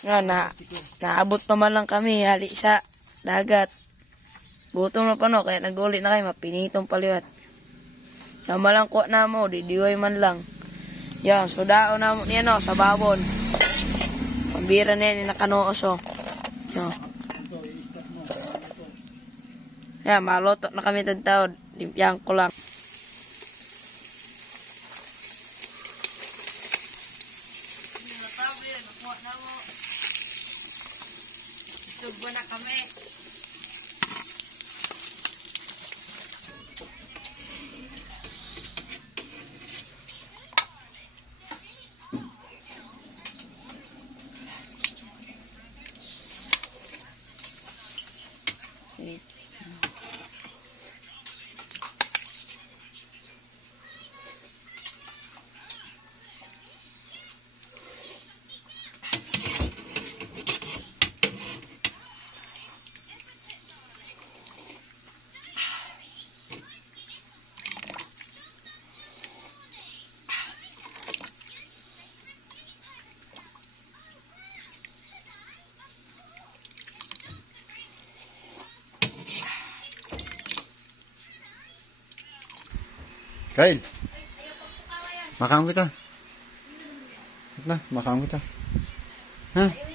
Nga, naabot pa man lang kami, hali sa dagat. Gutom na pa no, kaya nag-uli na kayo, mapinitong paliwat. Namalang kuha na mo, didiway man lang. Yan, sudao na mo niya no, sa babon. Pambira na yan, nakanoos o. Yan. Yan, maluto na kami tagtawad. Limpiyan ko lang. Sugbo na kami. Kyle, makaon kita. Na, makaon kita. Ha?